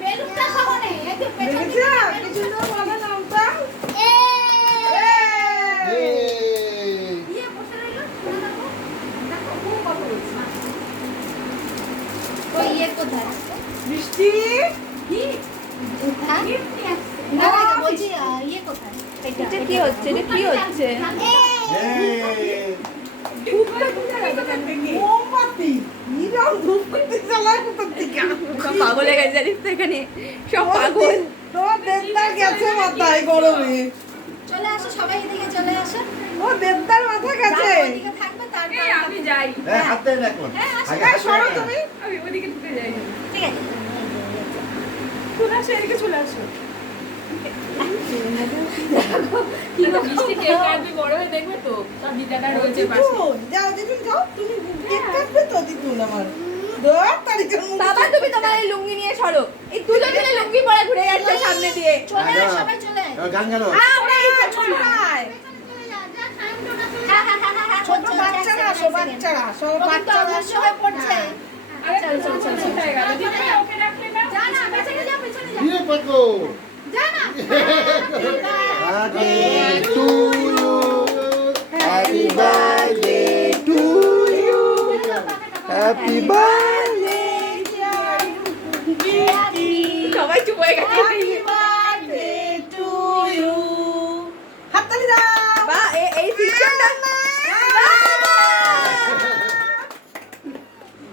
বেলুনটা খাবো না একটু পেছন দিকে বেলুনটা বলা নামটা বসে রইল দেখো খুব কথা বলছে ওই কোথায় বৃষ্টি কি হ্যাঁ না বলছি কোথায় এটা কি হচ্ছে পাগল হয়ে গেছে জানিস তো এখানে সব পাগল গরমে চলে আসো সবাই এদিকে চলে আসো ও দেবদার মাথা গেছে ওদিকে থাকবে তারপর আমি যাই হাতে রাখুন সরো তুমি আমি ওদিকে ঢুকে যাই ঠিক আছে চলে আসো এদিকে চলে আসো কি গো বৃষ্টি কেক কাটবে বড় হয়ে দেখবে তো সব বিটাটা রয়েছে পাশে যাও দিদুন যাও তুমি কেক কাটবে তো দিদুন আমার 10 তারিখের মধ্যে বাবা তুমি তোমার এই লুঙ্গি নিয়ে সরো এই দুজন মিলে লুঙ্গি পরে ঘুরে যাচ্ছে সামনে দিয়ে চলে আয় সবাই চলে আয় গান গানো আমরা এই ছোট ভাই ছোট বাচ্চারা সব বাচ্চারা সব বাচ্চারা সবাই পড়ছে আরে চল চল চল হয়ে গেল দিদি ওকে রাখলে না যা না পেছনে যা দিয়ে পাকো যা না Happy birthday to you. Happy birthday. সবাই চুপ হয়ে গেছে হাততালি দাও বা এই সিস্টেমটা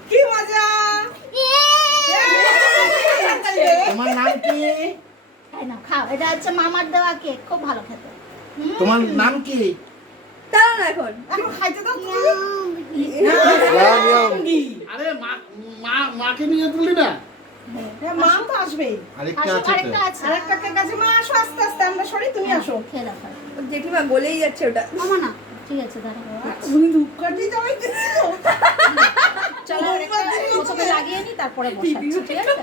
কি মজা তোমার নাম কি? এই নাও খাও এটা হচ্ছে মামার দেওয়া কেক খুব ভালো খেতে তোমার নাম কি? দাঁড়ান এখন এখন খাইতে দাও আরে মাকে নিয়ে তুলি না। মা তো আসবে আরেকটা আছে তো। আরেকটা আছে আরেকটা কেক আছে মা আসো আস্তে আস্তে আমরা সরি তুমি আসো খেয়ে দেখো জেঠিমা বলেই যাচ্ছে ওটা মামা না ঠিক আছে দাঁড়াও তুমি ধূপকাঠি যাবে দিছো চলো প্রথমে লাগিয়ে নি তারপরে বসাচ্ছি ঠিক আছে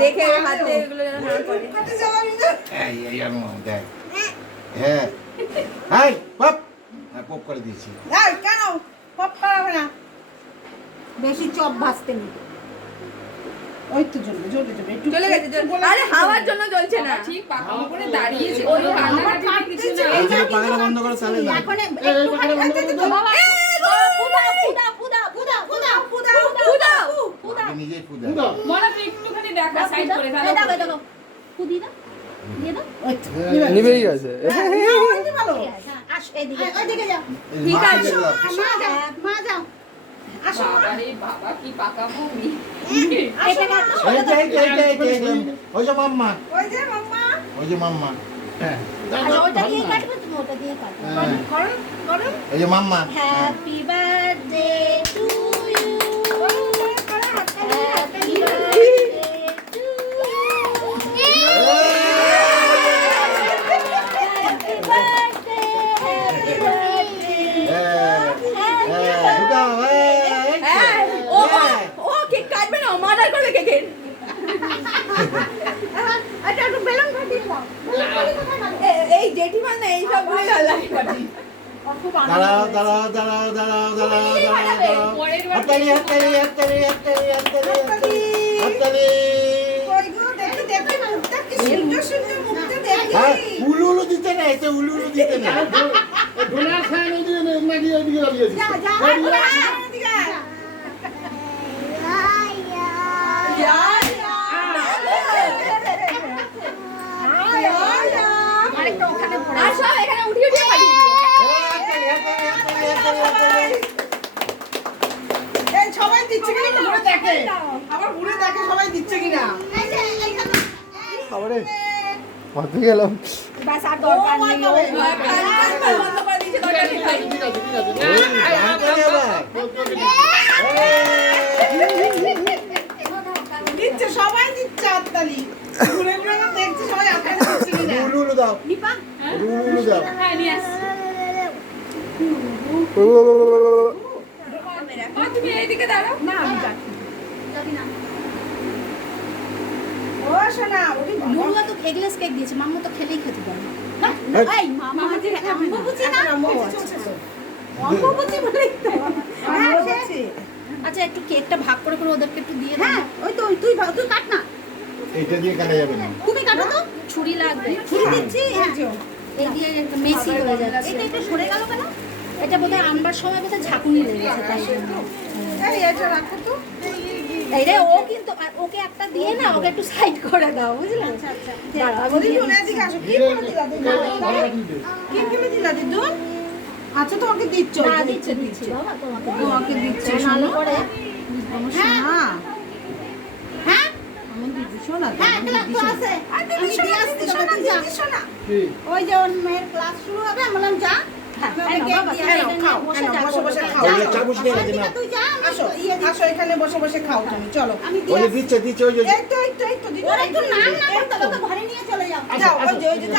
দেখে হাতে এগুলো যেন না করে ধূপকাঠি জ্বালাবি না এই আর দেখ হ্যাঁ হাই পপ পপ করে দিয়েছি। এই কেন পপ করাবে না বেশি চপ ভাজতে নি ওই তো জ্বলবে জ্বলবে জ্বলবে একটু চলে গেছে আরে হাওয়ার জন্য জ্বলছে না ঠিক পাকা করে দাঁড়িয়েছে ওই কোনো আমার কান্নাকাটি কিছু না এই যে পাখাটা বন্ধ করে চালে না। এখন এই পাখাটা বন্ধ করে দাও। বাবা ফুদা ফুদা ফুদা ফুদা ফুদা ফুদা ফুদা আমি নিজেই ফুদা। মনে তো একটুখানি দেখা সাইড করে এই দাও এই তাহলে দাও ফুদি দাও দিয়ে দাও ওই তো নিবেই গেছে ভালো আস এদিকে ওইদিকে যাও ঠিক আছে। মা যাও আসো বাবা রে বাবা কি পাকা ভূমি এটা ওই যে মাম্মা ওই যে মাম্মা ওই যে মাম্মা হ্যাঁ ওটা দিয়ে কাটবে তুমি ওটা দিয়ে কাটবে করো করো ওই যে মাম্মা happy birthday to you happy birthday to you happy birthday happy birthday হ্যাঁ ও কেক কাটবে না মার্ডার করবে কেকের আচ্ছা একটু বেলুন ফাটিয়ে দাও এই জেঠিমা না এই সব গুলো জ্বালায় দাঁড়াও দাঁড়াও দাঁড়াও দাঁড়াও দাঁড়াও দাঁড়াও পরের বার হাততালি হাততালি হাততালি হাততালি হাততালি হাততালি ওই গো দেখি দেখি মুখটা কি সুন্দর সুন্দর মুখটা দেখি হ্যাঁ উলু উলু দিতে না এতে উলু উলু দিতে না ডোনার খান ওদিকে না দিয়ে ওদিকে দাঁড়িয়েছি যা যা এদিকে আয়। ইয়া, ইয়া। আয়, আয়, আয়। আরেকটা ওখানে ভরে আর সব এখানে উঠিয়ে উঠিয়ে পাঠিয়ে দিও এই সবাই দিচ্ছে কিনা একটু ঘুরে দেখে আবার ঘুরে দেখে সবাই দিচ্ছে কিনা খাবারে মাথা গেলাম বাস আর দরকার ও মা নেই বাবা। বন্ধ করে দিয়েছে দরজা ঠিক হয় ঠিক আছে ঠিক আছে এই গান করে আবার দিচ্ছে সবাই দিচ্ছে হাততালি ঘুরে ঘুরে না দেখছে সবাই হাততালি দিচ্ছে কিনা উলু উলু দাও নিপা উলু উলু দাও হ্যাঁ নিয়ে আসছি তুমি এইদিকে দাঁড়াও না আমি যাবি না ও শোনা ওরে বাবা নুরুয়া তো এগলেস কেক দিয়েছে মাম্মু তো খেলেই খেতে পারে না এই মামা যে আম্মু বুঝি না আম্মু বলছে তো আম্মু বুঝি বলেই তো আম্মু বলছে আচ্ছা একটু কেকটা ভাগ করে করে ওদেরকে একটু দিয়ে দাও হ্যাঁ ওই তো তুই তুই কাট না, এইটা দিয়ে কাটা যাবে না। তুমি কাটো তো, ছুরি লাগবে, ছুরি দিচ্ছি, হ্যাঁ এই দিয়ে একটা মেসি হয়ে যাচ্ছে। এটা একটু সরে গেল কেন? এটা বোধহয় আনবার সময় বোধহয় ঝাঁকুনি লেগেছে তাই জন্য। এই এটা রাখো তো। এইটা ও কিন্তু ওকে একটা দিয়ে না, ওকে একটু সাইড করে দাও, বুঝলে? আচ্ছা আচ্ছা দাঁড়াও, আমি ওদিকে দিয়ে উনি এদিকে আসো। কি করে দিলা দিদুন? কি করে দিলা দিদুন? আচ্ছা তোমাকে দিচ্ছ। না, দিচ্ছে দিচ্ছে বাবা, তোমাকে তোমাকে দিচ্ছে, নালে শোনো। পরে হ্যাঁ হ্যাঁ আমার দিদি শোনা তো, হ্যাঁ আমার ক্লাস দিদি তো শোনা। আছে, আরে আমি দিদি দিয়ে শোনা, আসছি, দিদি তোমরা শোনা, তুই যা। দিদি শোনা। কি? ওই যে ওর মেয়ের ক্লাস শুরু হবে, আমি বললাম যা। হ্যাঁ, এই নাও, বাবা, এই নাও, খাও, বসে এই নাও, যা, বসে বসে করবে। খাও। যা, ওই চামচ নিয়ে গেছে, নাও। তুই যা, আমি আসো ইয়ে দিচ্ছি। আসো এখানে বসে বসে খাও তুমি, চলো। আমি দিয়ে ওই যে আসছি। দিচ্ছে দিচ্ছে ওই যে এই তো দিদি ওর একটু নাম না করতে হবে, তো ঘরে নিয়ে চলে যাও। যাও ওই যে